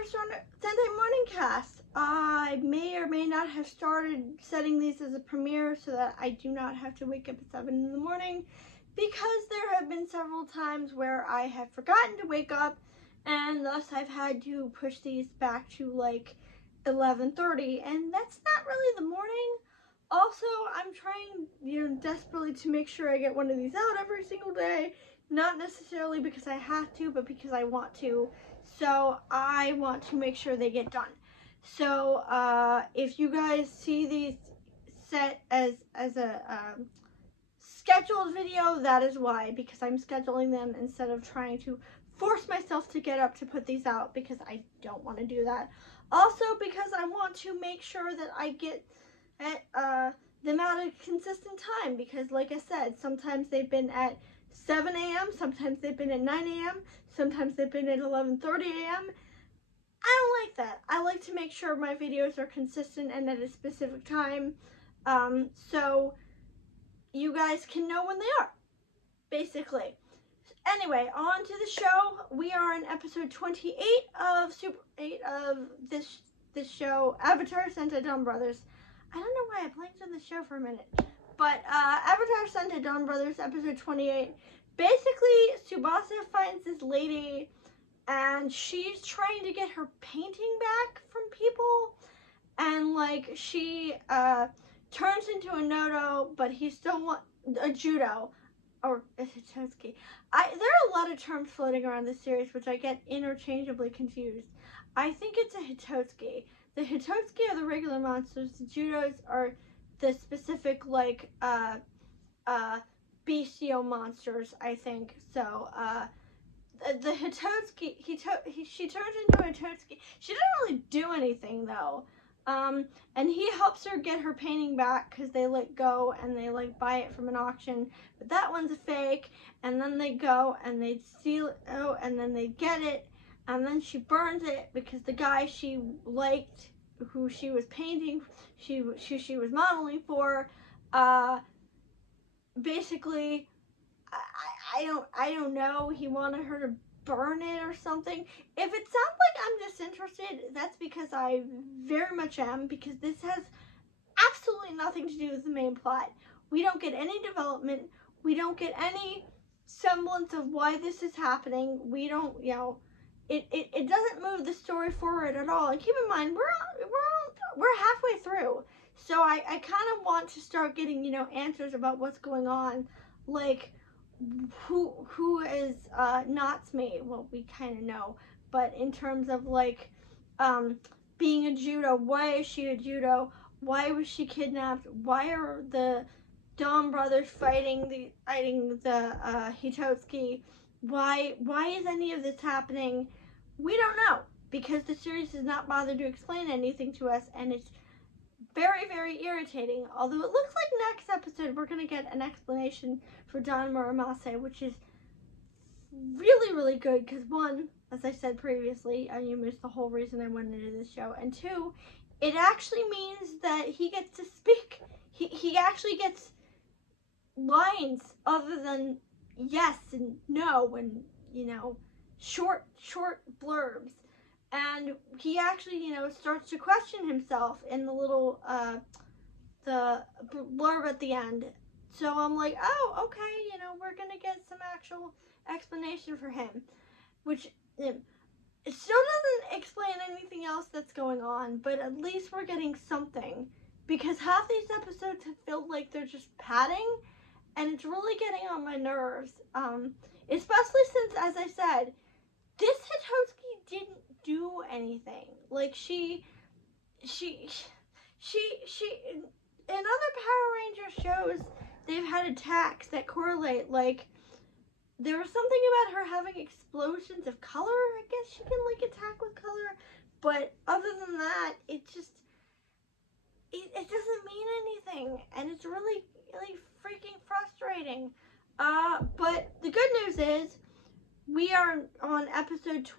for Sentai Morning Cast. I may or may not have started setting these as a premiere so that I do not have to wake up at 7 in the morning, because there have been several times where I have forgotten to wake up, and thus I've had to push these back to like 11:30, and that's not really the morning. Also, I'm trying, desperately to make sure I get one of these out every single day. Not necessarily because I have to, but because I want to. So I want to make sure they get done. So if you guys see these set as a scheduled video, that is why, because I'm scheduling them instead of trying to force myself to get up to put these out, because I don't want to do that. Also because I want to make sure that I get them out at a consistent time, because like I said, sometimes they've been at 7 a.m., sometimes they've been at 9 a.m., sometimes they've been at 11:30 a.m. I don't like that. I like to make sure my videos are consistent and at a specific time, so you guys can know when they are, basically. Anyway, on to the show. We are in episode 28 of this show, Avataro Sentai Donbrothers. I don't know why I blanked on the show for a minute. But Avataro Sentai Donbrothers, episode 28. Basically, Tsubasa finds this lady, and she's trying to get her painting back from people. And, like, she turns into a Nodo, but he still wants a Judo, or a Hitotsuki. There are a lot of terms floating around this series, which I get interchangeably confused. I think it's a Hitotsuki. The Hitotsuki are the regular monsters. The Judos are the specific, like, bestial monsters, I think. So, the Hitotsuki, she turns into a Hitotsuki. She doesn't really do anything, though. And he helps her get her painting back, because they, like, go and they, like, buy it from an auction. But that one's a fake. And then they go and they steal it, and then they get it. And then she burns it, because the guy she liked, who she was painting, she was modeling for, basically, I don't know, he wanted her to burn it or something. If it sounds like I'm disinterested, that's because I very much am, because this has absolutely nothing to do with the main plot. We don't get any development. We don't get any semblance of why this is happening. We don't, it doesn't move the story forward at all. And keep in mind, we're halfway through. So I kind of want to start getting, answers about what's going on. Like, who is Natsume? Well, we kind of know. But in terms of, like, being a Judo, why is she a Judo? Why was she kidnapped? Why are the Donbrothers fighting the Hitotsuki? Why is any of this happening? We don't know, because the series has not bothered to explain anything to us, and it's very, very irritating. Although it looks like next episode we're going to get an explanation for Don Muramasa, which is really, really good, because one, as I said previously, you missed the whole reason I went into this show, and two, it actually means that he gets to speak. He actually gets lines other than yes and no and, short blurbs. And he actually, starts to question himself in the little, the blurb at the end. So I'm like, oh, okay, we're going to get some actual explanation for him. Which, it still doesn't explain anything else that's going on, but at least we're getting something. Because half these episodes have felt like they're just padding, and it's really getting on my nerves. Especially since, as I said, this Hitotsuki didn't do anything. Like, she in other Power Ranger shows, they've had attacks that correlate. Like, there was something about her having explosions of color. I guess she can, like, attack with color. But other than that, it just, it doesn't mean anything. And it's really, really freaking frustrating. But the good news is, we are on episode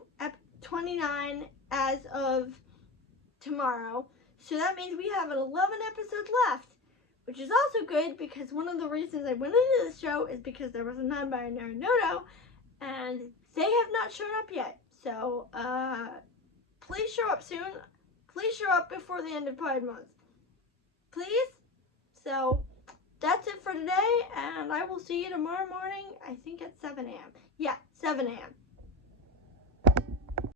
29 as of tomorrow. So that means we have 11 episodes left, which is also good, because one of the reasons I went into this show is because there was a non-binary Nodo, and they have not shown up yet. So, please show up soon. Please show up before the end of Pride Month. Please? So, that's it for today, and I will see you tomorrow morning, I think at 7 a.m. Yeah, 7 a.m.